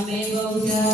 Amen. Well done.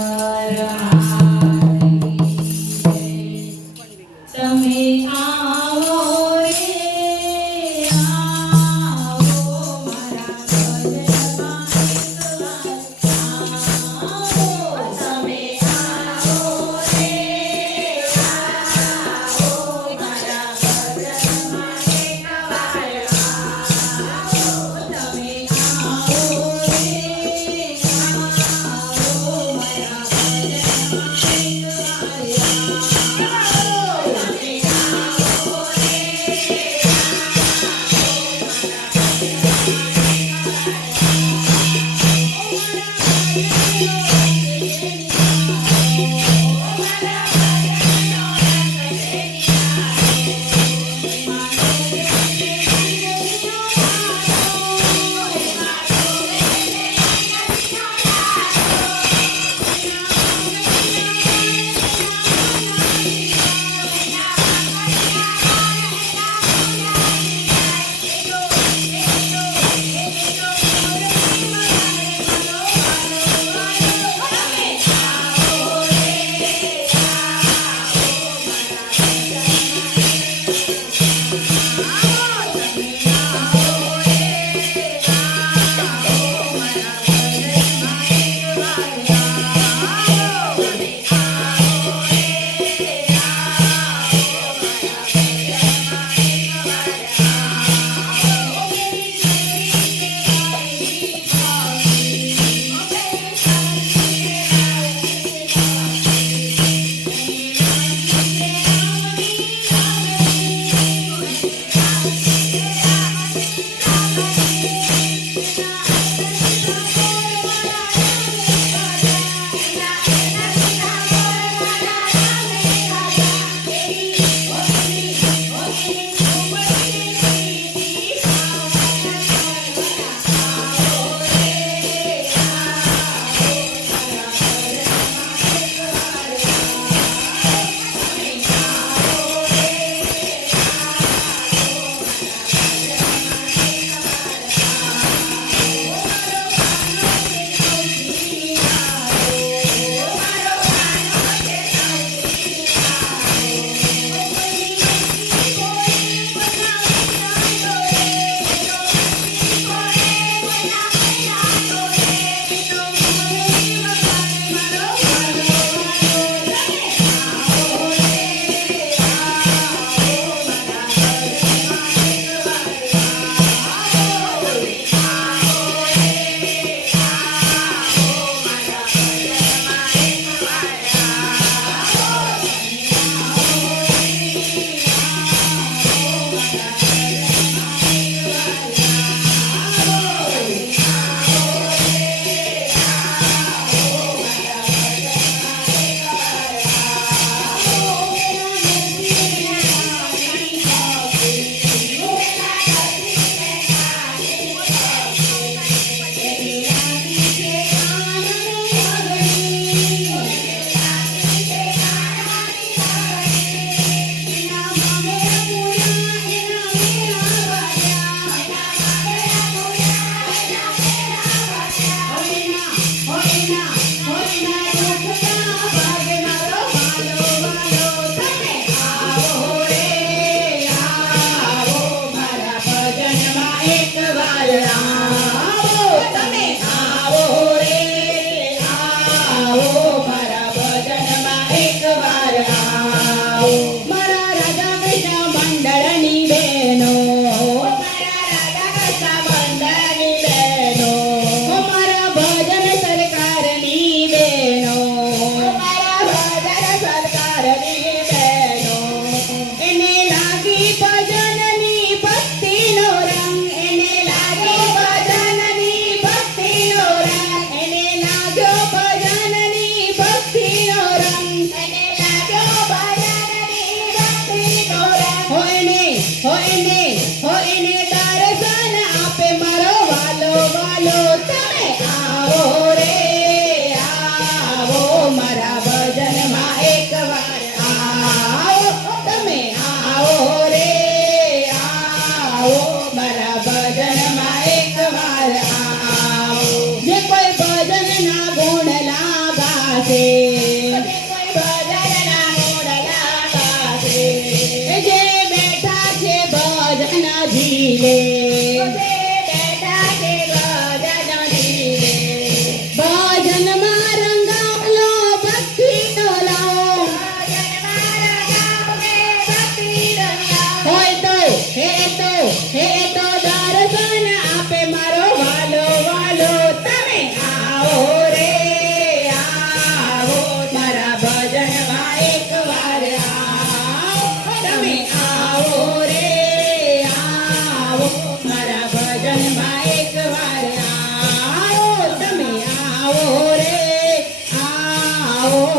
മദീനേ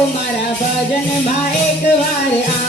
મારા ભજનમાં એક વાર